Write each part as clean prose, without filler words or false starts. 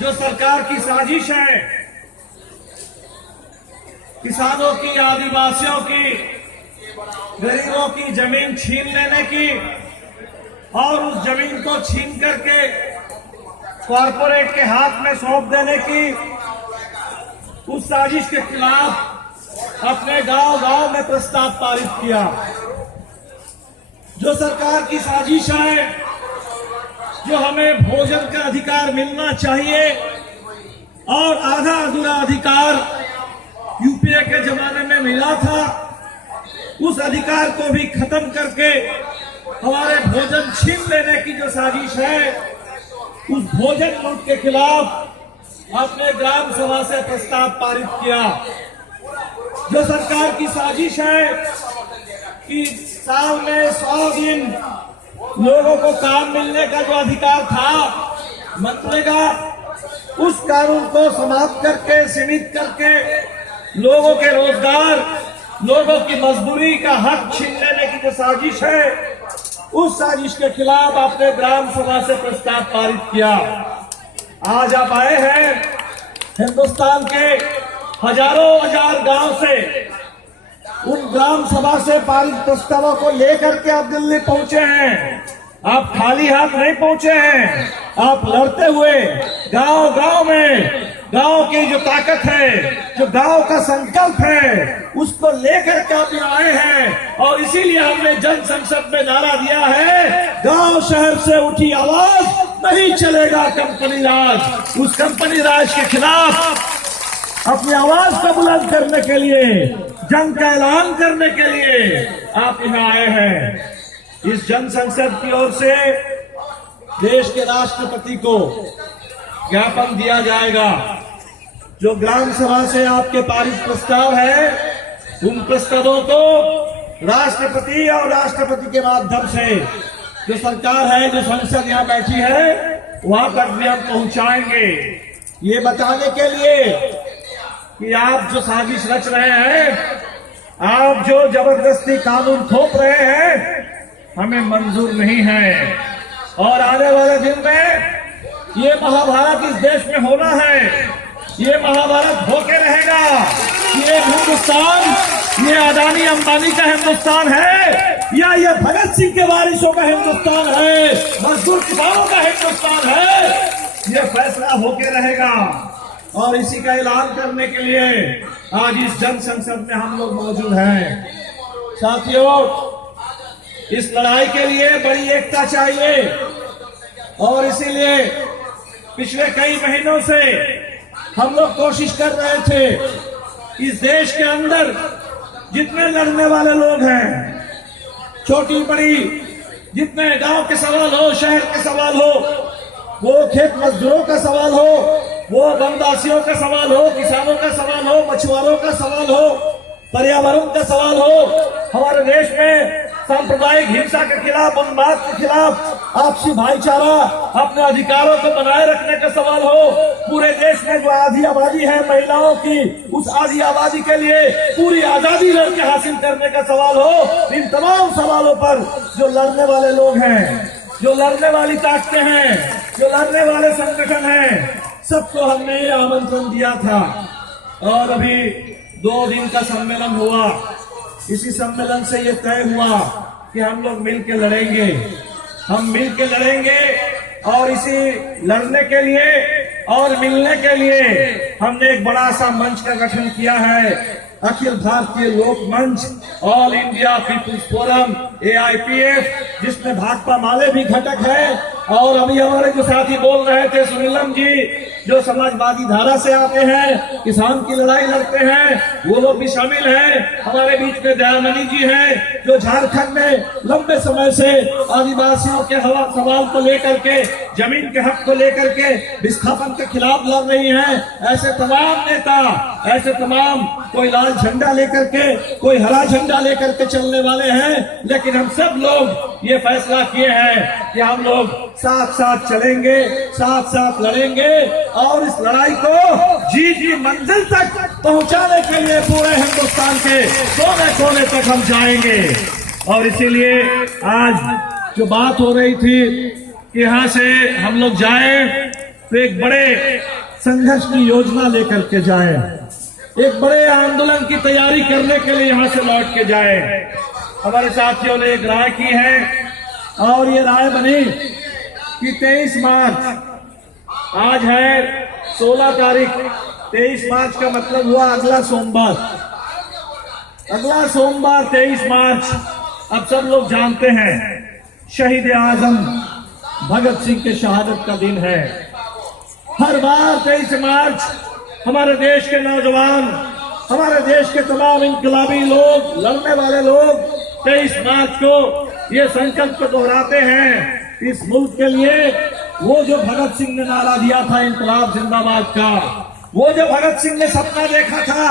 जो सरकार की साजिश है किसानों की, आदिवासियों की, गरीबों की जमीन छीन लेने की और उस जमीन को छीन करके कॉरपोरेट के हाथ में सौंप देने की, उस साजिश के खिलाफ अपने गांव-गांव में प्रस्ताव पारित किया। जो सरकार की साजिश है, जो हमें भोजन का अधिकार मिलना चाहिए और आधा अधूरा अधिकार यूपीए के जमाने में मिला था, उस अधिकार को भी खत्म करके हमारे भोजन छीन लेने की जो साजिश है, उस भोजन लूट के खिलाफ अपने ग्राम सभा से प्रस्ताव पारित किया। जो सरकार की साजिश है कि साल में 100 दिन लोगों को काम मिलने का जो अधिकार था मनरेगा, उस कानून को समाप्त करके, सीमित करके लोगों के रोजगार, लोगों की मजदूरी का हक छीन लेने की जो साजिश है, उस साजिश के खिलाफ आपने ग्राम सभा से प्रस्ताव पारित किया। आज आप आए हैं हिंदुस्तान के हजारों हजार गांव से, उन ग्राम सभा से पारित प्रस्तावों को लेकर के आप दिल्ली पहुंचे हैं। आप खाली हाथ नहीं पहुंचे हैं, आप लड़ते हुए गांव गांव में, गांव की जो ताकत है, जो गांव का संकल्प है, उसको लेकर के आप यहाँ आए हैं। और इसीलिए हमने जन संसद में नारा दिया है, गांव शहर से उठी आवाज, नहीं चलेगा कंपनी राज। उस कंपनी राज के खिलाफ अपनी आवाज को बुलंद करने के लिए, जंग का ऐलान करने के लिए आप यहाँ आए हैं। इस जन संसद की ओर से देश के राष्ट्रपति को ज्ञापन दिया जाएगा। जो ग्राम सभा से आपके पारित प्रस्ताव है, उन प्रस्तावों को राष्ट्रपति और राष्ट्रपति के माध्यम से जो सरकार है, जो संसद यहाँ बैठी है, वहां तक भी हम पहुंचाएंगे। ये बताने के लिए कि आप जो साजिश रच रहे हैं, आप जो जबरदस्ती कानून थोप रहे हैं, हमें मंजूर नहीं है। और आने वाले दिन में ये महाभारत इस देश में होना है, ये महाभारत होके रहेगा। ये हिंदुस्तान, ये अदानी अंबानी का हिंदुस्तान है या ये भगत सिंह के वारिसों का हिंदुस्तान है, मजदूर किसानों का हिंदुस्तान है, ये फैसला होके रहेगा। और इसी का ऐलान करने के लिए आज इस जन संसद में हम लोग मौजूद हैं। साथियों, इस लड़ाई के लिए बड़ी एकता चाहिए और इसीलिए पिछले कई महीनों से हम लोग कोशिश कर रहे थे, इस देश के अंदर जितने लड़ने वाले लोग हैं, छोटी बड़ी, जितने गांव के सवाल हो, शहर के सवाल हो, वो खेत मजदूरों का सवाल हो, वो वनवासियों का सवाल हो, किसानों का सवाल हो, मछुआरों का सवाल हो, पर्यावरण का सवाल हो, हमारे देश में सांप्रदायिक हिंसा के खिलाफ, उन्माद के खिलाफ, आपसी भाईचारा, अपने अधिकारों को बनाए रखने का सवाल हो, पूरे देश में जो आधी आबादी है महिलाओं की, उस आधी आबादी के लिए पूरी आजादी लड़के हासिल करने का सवाल हो, इन तमाम सवालों पर जो लड़ने वाले लोग हैं, जो लड़ने वाली ताकतें हैं, जो लड़ने वाले संगठन हैं, सबको हमने ये आमंत्रण दिया था। और अभी 2 दिन का सम्मेलन हुआ। इसी सम्मेलन से ये तय हुआ कि हम लोग मिलके लड़ेंगे, हम मिलके लड़ेंगे। और इसी लड़ने के लिए और मिलने के लिए हमने एक बड़ा सा मंच का गठन किया है, अखिल Bharatiya Lok Manch, all India people's forum, AIPF, जिसमें भाकपा माले भी घटक है। और अभी हमारे जो साथी बोल रहे थे, सुनीलम जी, जो समाजवादी धारा से आते हैं, किसान की लड़ाई लड़ते हैं, वो लोग भी शामिल हैं। हमारे बीच में दयामणि जी हैं, जो झारखंड में लंबे समय से आदिवासियों के सवाल को लेकर के, जमीन के हक को लेकर के विस्थापन के खिलाफ लड़ रही हैं। ऐसे तमाम नेता, ऐसे तमाम, कोई लाल झंडा लेकर के, कोई हरा झंडा लेकर के चलने वाले हैं, लेकिन हम सब लोग ये फैसला किए हैं कि हम लोग साथ साथ चलेंगे, साथ साथ लड़ेंगे और इस लड़ाई को जीत की मंजिल तक पहुंचाने के लिए पूरे हिंदुस्तान के कोने कोने तक हम जाएंगे। और इसीलिए आज जो बात हो रही थी कि यहाँ से हम लोग जाएं तो एक बड़े संघर्ष की योजना लेकर के जाए, एक बड़े आंदोलन की तैयारी करने के लिए यहां से लौट के जाए। हमारे साथियों ने एक राय की है और ये राय बनी कि 23 मार्च, आज है 16 तारीख, 23 मार्च का मतलब हुआ अगला सोमवार, अगला सोमवार 23 मार्च। अब सब लोग जानते हैं शहीद आजम भगत सिंह के शहादत का दिन है। हर बार 23 मार्च हमारे देश के नौजवान, हमारे देश के तमाम इनकलाबी लोग, लड़ने वाले लोग 23 मार्च को ये संकल्प को दोहराते हैं इस मुल्क के लिए। वो जो भगत सिंह ने नारा दिया था इनकलाब जिंदाबाद का, वो जो भगत सिंह ने सपना देखा था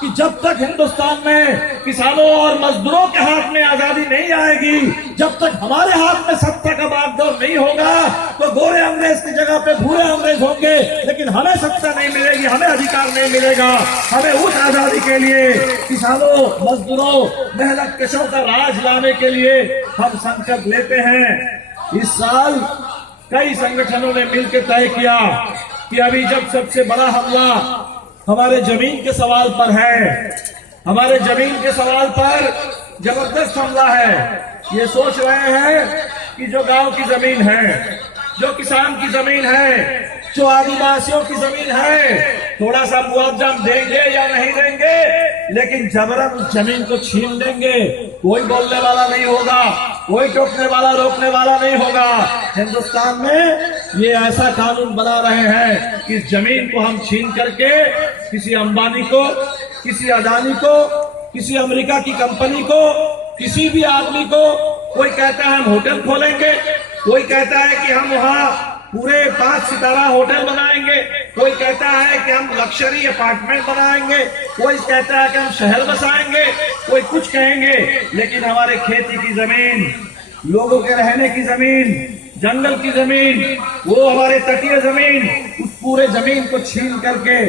कि जब तक हिंदुस्तान में किसानों और मजदूरों के हाथ में आजादी नहीं आएगी, जब तक हमारे हाथ में सत्ता का बागडोर नहीं होगा, तो गोरे अंग्रेज की जगह पे भूरे अंग्रेज होंगे, लेकिन हमें सत्ता नहीं मिलेगी, हमें अधिकार नहीं मिलेगा। हमें उस आजादी के लिए, किसानों, मजदूरों, मेहनत कशों का राज लाने के लिए हम संकल्प लेते हैं। इस साल कई संगठनों ने मिलकर तय किया कि अभी जब सबसे बड़ा हमला हमारे जमीन के सवाल पर है, हमारे जमीन के सवाल पर जबरदस्त हमला है। ये सोच रहे हैं कि जो गांव की जमीन है, जो किसान की जमीन है, जो आदिवासियों की जमीन है, थोड़ा सा मुआवजा देंगे या नहीं देंगे, लेकिन जबरन उस जमीन को छीन लेंगे। कोई बोलने वाला नहीं होगा, कोई टोकने वाला, रोकने वाला नहीं होगा। हिंदुस्तान में ये ऐसा कानून बना रहे हैं कि जमीन को हम छीन करके किसी अंबानी को, किसी अदानी को, किसी अमेरिका की कंपनी को, किसी भी आदमी को, कोई कहता है हम होटल खोलेंगे, कोई कहता है कि हम वहां पूरे 5 सितारा होटल बनाएंगे, कोई कहता है कि हम लग्जरी अपार्टमेंट बनाएंगे, कोई कहता है कि हम शहर बसाएंगे, कोई कुछ कहेंगे, लेकिन हमारे खेती की जमीन, लोगों के रहने की जमीन, जंगल की जमीन, वो हमारे तटीय जमीन, उस पूरे जमीन को छीन करके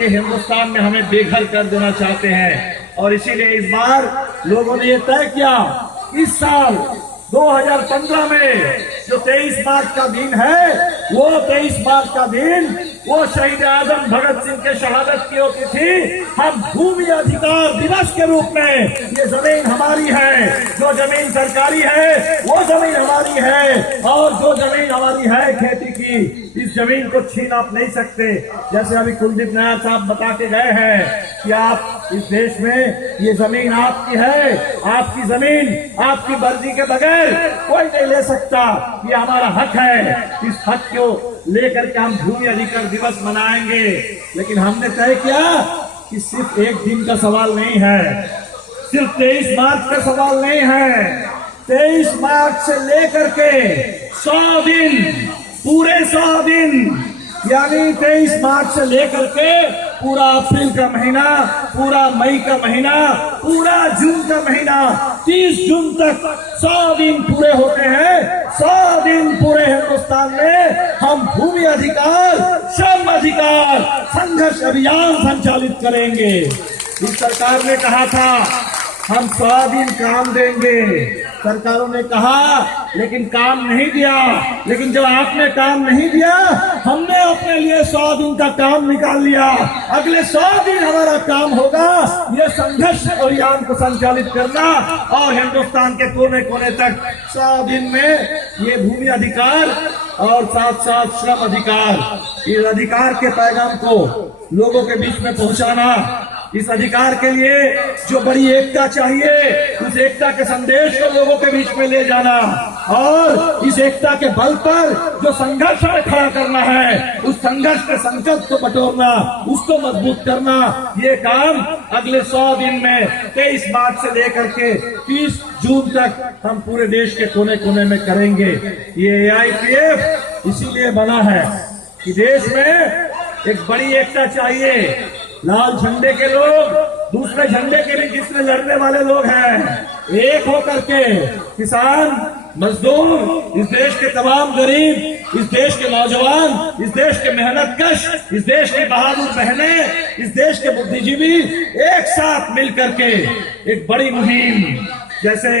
ये हिंदुस्तान में हमें बेघर कर देना चाहते हैं। और इसीलिए इस बार लोगों ने ये तय किया, इस साल 2015 में जो 23 मार्च का दिन है, वो 23 मार्च का दिन वो शहीद आजम भगत सिंह के शहादत की होती थी। हम भूमि अधिकार दिवस के रूप में, ये जमीन हमारी है, जो जमीन सरकारी है वो जमीन हमारी है, और जो जमीन हमारी है खेती की, इस जमीन को छीन आप नहीं सकते। जैसे अभी कुलदीप नायर साहब बता के गए हैं कि आप इस देश में ये जमीन आपकी है, आपकी जमीन आपकी मर्जी के बगैर कोई नहीं ले सकता, ये हमारा हक है। इस हक को लेकर के हम भूमि अधिकार दिवस मनाएंगे। लेकिन हमने तय किया कि सिर्फ एक दिन का सवाल नहीं है, सिर्फ 23 मार्च का सवाल नहीं है। 23 मार्च से लेकर के 100 दिन, पूरे 100 दिन, यानी 23 मार्च से लेकर के पूरा अप्रैल का महीना, पूरा मई का महीना, पूरा जून का महीना, 30 जून तक 100 दिन पूरे होते हैं। 100 दिन पूरे हिंदुस्तान में हम भूमि अधिकार, श्रम अधिकार संघर्ष अभियान संचालित करेंगे। इस सरकार ने कहा था हम 100 दिन काम देंगे, सरकारों ने कहा, लेकिन काम नहीं दिया। लेकिन जब आपने काम नहीं दिया, हमने अपने लिए 100 दिन का काम निकाल लिया। अगले 100 दिन हमारा काम होगा ये संघर्ष अभियान को संचालित करना, और हिंदुस्तान के कोने कोने तक 100 दिन में ये भूमि अधिकार और साथ साथ श्रम अधिकार, इस अधिकार के पैगाम को लोगों के बीच में पहुंचाना। इस अधिकार के लिए जो बड़ी एकता चाहिए, उस एकता के संदेश को लोगों के बीच में ले जाना, और इस एकता के बल पर जो संघर्ष खड़ा करना है, उस संघर्ष के संकल्प को बटोरना, उसको मजबूत करना, ये काम अगले 100 दिन में 23 मार्च से लेकर के 30 जून तक हम पूरे देश के कोने कोने में करेंगे। ये AIPF इसीलिए बना है कि देश में एक बड़ी एकता चाहिए। लाल झंडे के लोग, दूसरे झंडे के भी जिसमें लड़ने वाले लोग हैं, एक होकर के किसान, मजदूर, इस देश के तमाम गरीब, इस देश के नौजवान, इस देश के मेहनतकश, इस देश की बहादुर बहनें, इस देश के बुद्धिजीवी एक साथ मिलकर के एक बड़ी मुहिम, जैसे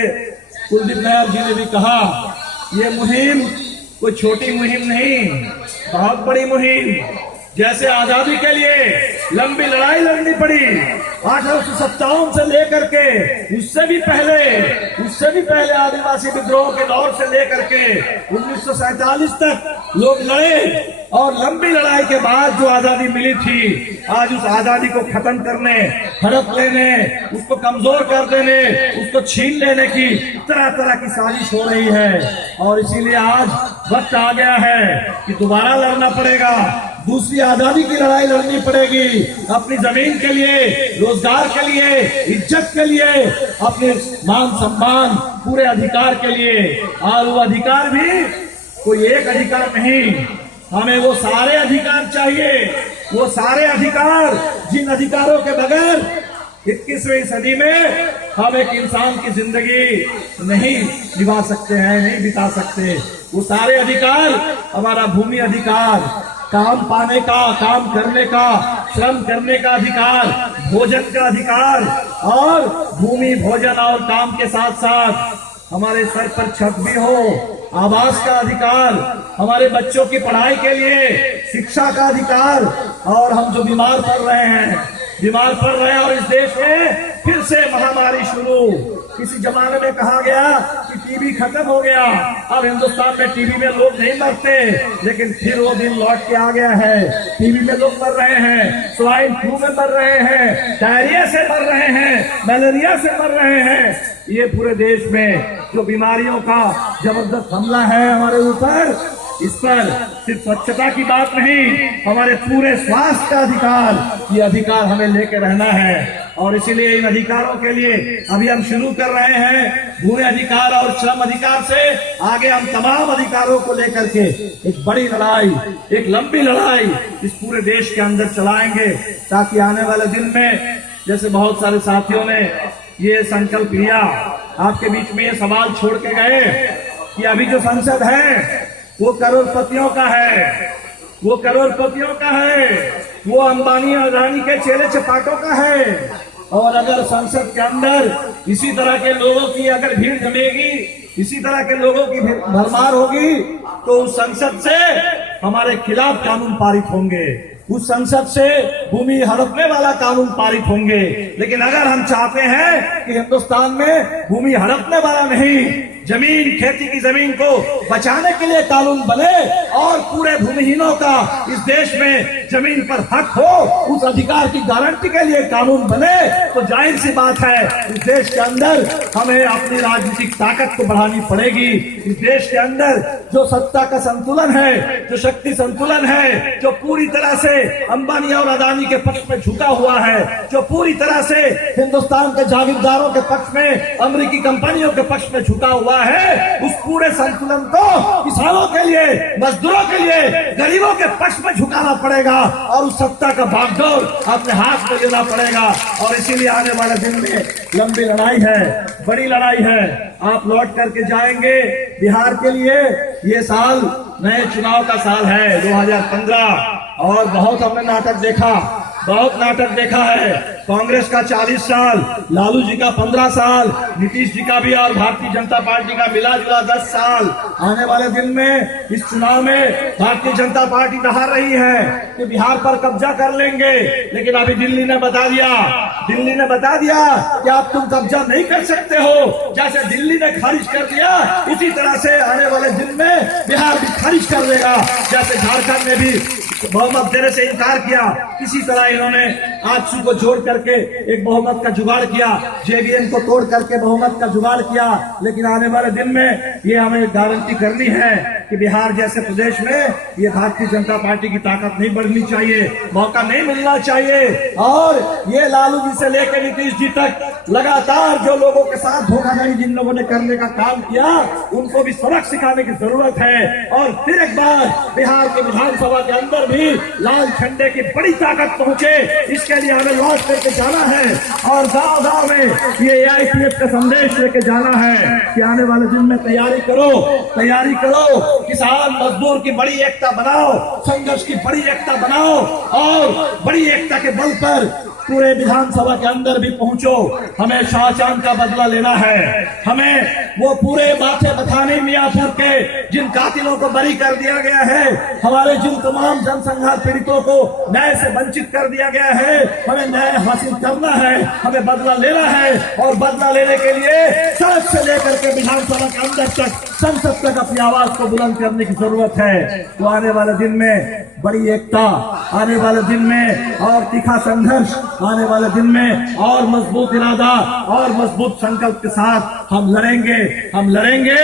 कुलदीप नायर जी ने भी कहा, ये मुहिम कोई छोटी मुहिम नहीं, बहुत बड़ी मुहिम। जैसे आजादी के लिए लंबी लड़ाई लड़नी पड़ी 1857 से लेकर के, उससे भी पहले आदिवासी विद्रोह के दौर से लेकर के 1947 तक लोग लड़े, और लंबी लड़ाई के बाद जो आजादी मिली थी, आज उस आजादी को खत्म करने, हड़प लेने, उसको कमजोर कर देने, उसको छीन लेने की तरह तरह की साजिश हो रही है। और इसीलिए आज वक्त आ गया है कि दोबारा लड़ना पड़ेगा, दूसरी आजादी की लड़ाई लड़नी पड़ेगी, अपनी जमीन के लिए, रोजगार के लिए, इज्जत के लिए, अपने मान सम्मान, पूरे अधिकार के लिए। और वो अधिकार भी कोई एक अधिकार नहीं, हमें वो सारे अधिकार चाहिए, वो सारे अधिकार जिन अधिकारों के बगैर 21वीं सदी में हम एक इंसान की जिंदगी नहीं निभा सकते हैं, नहीं बिता सकते। वो सारे अधिकार, हमारा भूमि अधिकार, काम पाने का, काम करने का, श्रम करने का अधिकार, भोजन का अधिकार, और भूमि, भोजन और काम के साथ साथ हमारे सर पर छत भी हो, आवास का अधिकार, हमारे बच्चों की पढ़ाई के लिए शिक्षा का अधिकार। और हम जो बीमार पड़ रहे हैं और इस देश में फिर से महामारी शुरू। किसी जमाने में कहा गया कि टीबी खत्म हो गया, अब हिंदुस्तान में टीबी में लोग नहीं मरते, लेकिन फिर वो दिन लौट के आ गया है। टीबी में लोग मर रहे हैं, स्वाइन फ्लू में मर रहे हैं, डायरिया से मर रहे हैं, मलेरिया से मर रहे हैं। ये पूरे देश में जो बीमारियों का जबरदस्त हमला है हमारे ऊपर, इस पर सिर्फ स्वच्छता की बात नहीं, हमारे पूरे स्वास्थ्य का अधिकार, ये अधिकार हमें लेके रहना है। और इसीलिए इन अधिकारों के लिए अभी हम शुरू कर रहे हैं, भूमि अधिकार और श्रम अधिकार से आगे हम तमाम अधिकारों को लेकर के एक बड़ी लड़ाई, एक लंबी लड़ाई इस पूरे देश के अंदर चलाएंगे, ताकि आने वाले दिन में, जैसे बहुत सारे साथियों ने ये संकल्प लिया, आपके बीच में ये सवाल छोड़ के गए कि अभी जो संसद है वो करोड़पतियों का है, वो करोड़पतियों का है, वो अंबानी और अडानी के चेले चपाटों का है। और अगर संसद के अंदर इसी तरह के लोगों की अगर भीड़ जमेगी, इसी तरह के लोगों की भरमार होगी, तो उस संसद से हमारे खिलाफ कानून पारित होंगे, उस संसद से भूमि हड़पने वाला कानून पारित होंगे। लेकिन अगर हम चाहते हैं कि हिंदुस्तान में भूमि हड़पने वाला नहीं, जमीन, खेती की जमीन को बचाने के लिए कानून बने, और पूरे भूमिहीनों का इस देश में जमीन पर हक हो, उस अधिकार की गारंटी के लिए कानून बने, तो जाहिर सी बात है इस देश के अंदर हमें अपनी राजनीतिक ताकत को बढ़ानी पड़ेगी। इस देश के अंदर जो सत्ता का संतुलन है, जो शक्ति संतुलन है, जो पूरी तरह से अंबानी और अडानी के पक्ष में झुका हुआ है, जो पूरी तरह से हिंदुस्तान के जागीरदारों के पक्ष में, अमेरिकी कंपनियों के पक्ष में झुका हुआ है, उस पूरे संतुलन को किसानों के लिए, मजदूरों के लिए, गरीबों के पक्ष में झुकाना पड़ेगा, और उस सत्ता का बागडोर अपने हाथ में लेना पड़ेगा। और इसीलिए आने वाले दिन में लंबी लड़ाई है, बड़ी लड़ाई है। आप लौट करके जाएंगे बिहार के लिए। ये साल नए चुनाव का साल है 2015, और बहुत हमने नाटक देखा, बहुत नाटक देखा है। कांग्रेस का 40 साल, लालू जी का 15 साल, नीतीश जी का भी और भारतीय जनता पार्टी का मिला जुला 10 साल। आने वाले दिन में इस चुनाव में भारतीय जनता पार्टी दहा रही है कि बिहार पर कब्जा कर लेंगे, लेकिन अभी दिल्ली ने बता दिया कि आप तुम कब्जा नहीं कर सकते हो। जैसे दिल्ली ने खारिज कर दिया, इसी तरह से आने वाले दिन में बिहार भी खारिज कर देगा। जैसे झारखंड ने भी बहुमत देने से इनकार किया, इसी तरह इन्होंने आजसू को जोड़ करके एक बहुमत का जुगाड़ किया, जेवीएम को तोड़ करके बहुमत का जुगाड़ किया। लेकिन आने वाले दिन में ये हमें गारंटी करनी है कि बिहार जैसे प्रदेश में ये भारतीय जनता पार्टी की ताकत नहीं बढ़नी चाहिए, मौका नहीं मिलना चाहिए। और ये लालू जी से लेकर नीतीश जी तक लगातार जो लोगों के साथ धोखाधड़ी जिन लोगों ने करने का काम किया, उनको भी सबक सिखाने की जरूरत है। और फिर एक बार बिहार के विधानसभा के अंदर भी लाल झंडे की बड़ी ताकत पहुंचे, इसके लिए हमें लौट करके जाना है, और गांव गांव में ये AITF का संदेश लेके जाना है कि आने वाले दिन में तैयारी करो, किसान मजदूर की बड़ी एकता बनाओ, संघर्ष की बड़ी एकता बनाओ, और बड़ी एकता के बल पर पूरे विधानसभा के अंदर भी पहुंचो, हमें शाहजहां का बदला लेना है। हमें वो पूरे बातें बताने मियापुर के जिन कातिलों को बरी कर दिया गया है, हमारे जिन तमाम जनसंघर्ष पीड़ितों को न्याय से वंचित कर दिया गया है, हमें न्याय हासिल करना है, हमें बदला लेना है। और बदला लेने के लिए सड़क से लेकर के विधानसभा के अंदर तक, संसद तक अपनी आवाज को बुलंद करने की जरूरत है। तो आने वाले दिन में बड़ी एकता, आने वाले दिन में और तीखा संघर्ष, आने वाले दिन में और मजबूत इरादा और मजबूत संकल्प के साथ हम लड़ेंगे,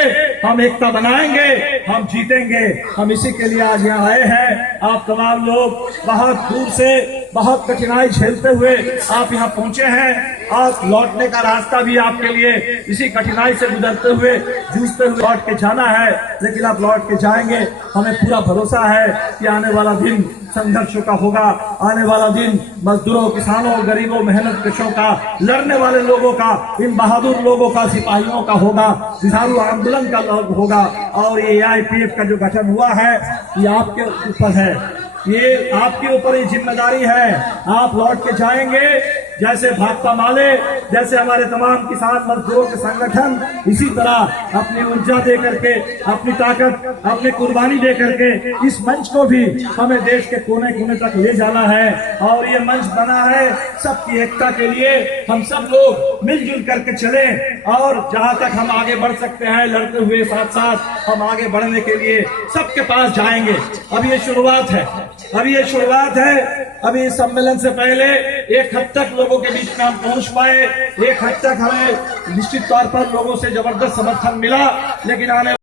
हम एकता बनाएंगे, हम जीतेंगे। हम इसी के लिए आज यहाँ आए हैं। आप तमाम लोग बहुत दूर से, बहुत कठिनाई झेलते हुए आप यहाँ पहुंचे हैं। आप लौटने का रास्ता भी आपके लिए इसी कठिनाई से गुजरते हुए, जूझते हुए लौट के जाना है, लेकिन आप लौट के जाएंगे। हमें पूरा भरोसा है कि आने वाला दिन संघर्षों का होगा, आने वाला दिन मजदूरों, किसानों, गरीबों, मेहनत कशों का, लड़ने वाले लोगों का, इन बहादुर लोगों का, सिपाहियों का होगा, जुझारू आंदोलन का होगा। और ये AIPF का जो गठन हुआ है, ये आपके ऊपर है, ये आपके ऊपर ही जिम्मेदारी है। आप लौट के जाएंगे जैसे भाकपा माले, जैसे हमारे तमाम किसान मजदूरों के संगठन, इसी तरह अपनी ऊर्जा दे करके, अपनी ताकत, अपनी कुर्बानी दे करके इस मंच को भी हमें देश के कोने कोने तक ले जाना है। और ये मंच बना है सबकी एकता के लिए। हम सब लोग मिलजुल करके चले और जहां तक हम आगे बढ़ सकते हैं, लड़ते हुए साथ साथ हम आगे बढ़ने के लिए सबके पास जाएंगे। अब ये शुरुआत है, अभी इस सम्मेलन से पहले एक हद तक लोगों के बीच में हम पहुंच पाए, एक हद तक हमें निश्चित तौर पर लोगों से जबरदस्त समर्थन मिला, लेकिन आने